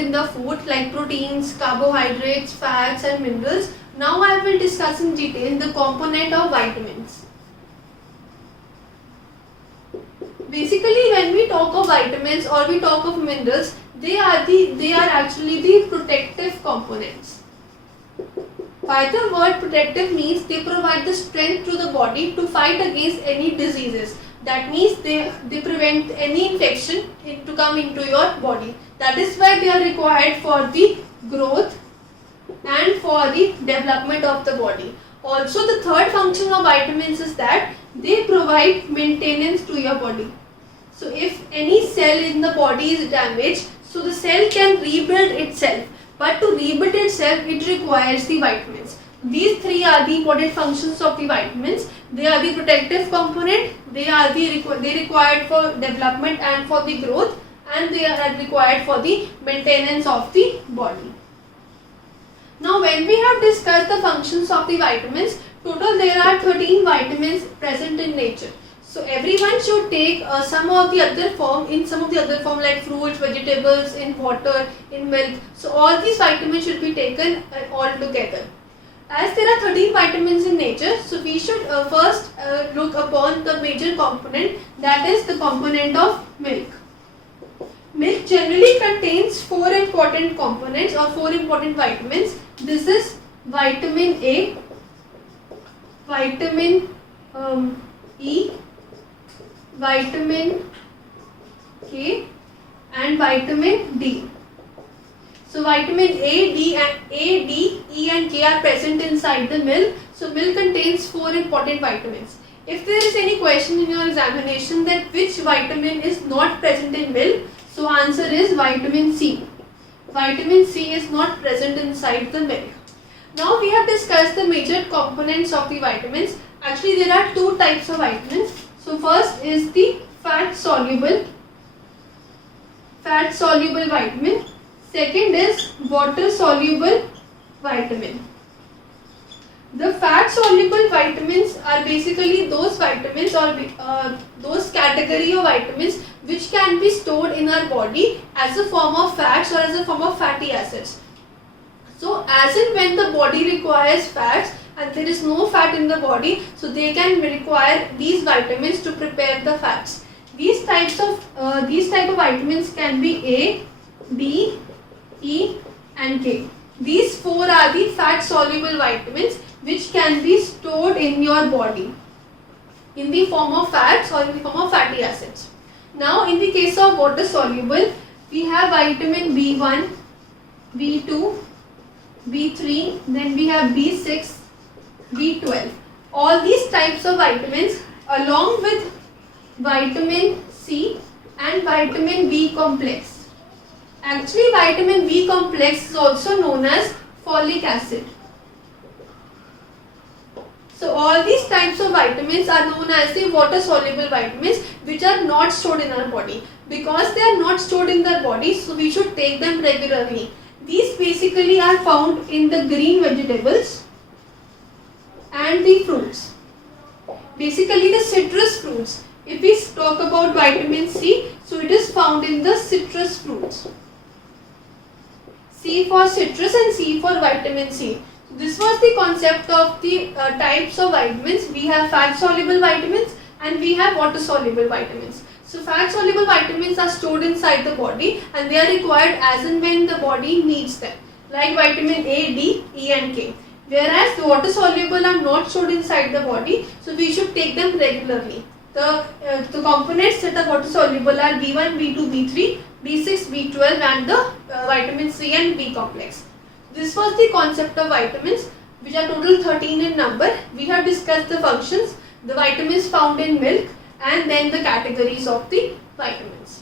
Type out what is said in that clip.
in the food like proteins, carbohydrates, fats and minerals. Now I will discuss in detail the component of vitamins. Basically, when we talk of vitamins or we talk of minerals, they are actually the protective components. By the word protective means they provide the strength to the body to fight against any diseases. That means they prevent any infection to come into your body. That is why they are required for the growth and for the development of the body. Also, the third function of vitamins is that they provide maintenance to your body. So if any cell in the body is damaged, so the cell can rebuild itself. But to rebuild itself, it requires the vitamins. These three are the important functions of the vitamins. They are the protective component, they required for development and for the growth, and they are required for the maintenance of the body. Now when we have discussed the functions of the vitamins, total there are 13 vitamins present in nature. So everyone should take some of the other form like fruits, vegetables, in water, in milk. So all these vitamins should be taken all together. As there are 13 vitamins in nature, so we should first look upon the major component, that is the component of milk. Milk generally contains 4 important components or 4 important vitamins. This is vitamin A, vitamin E, vitamin K and vitamin D. So vitamin A, D, E and K are present inside the milk. So milk contains 4 important vitamins. If there is any question in your examination that which vitamin is not present in milk, so answer is vitamin C. Vitamin C is not present inside the milk. Now we have discussed the major components of the vitamins. Actually there are 2 types of vitamins. So first is the fat soluble vitamin. Second is water soluble vitamin. The fat soluble vitamins are basically those vitamins or those category of vitamins which can be stored in our body as a form of fats or as a form of fatty acids. So as and when the body requires fats and there is no fat in the body, so they can require these vitamins to prepare the fats. These type of vitamins can be A, D, E and K. These 4 are the fat soluble vitamins which can be stored in your body in the form of fats or in the form of fatty acids. Now in the case of water soluble, we have vitamin B1, B2, B3, then we have B6, B12. All these types of vitamins along with vitamin C and vitamin B complex. Actually vitamin B complex is also known as folic acid. So all these types of vitamins are known as the water soluble vitamins which are not stored in our body. Because they are not stored in the body, so we should take them regularly. These basically are found in the green vegetables and the fruits. Basically the citrus fruits. If we talk about vitamin C, so it is found in the citrus fruits. C for citrus and C for vitamin C. This was the concept of the types of vitamins. We have fat soluble vitamins and we have water soluble vitamins. So fat soluble vitamins are stored inside the body and they are required as and when the body needs them, like vitamin A, D, E and K. Whereas the water soluble are not stored inside the body, so we should take them regularly. The components that are water soluble are B1, B2, B3, B6, B12 and the vitamin C and B complex. This was the concept of vitamins which are total 13 in number. We have discussed the functions, the vitamins found in milk and then the categories of the vitamins.